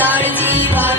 Lord,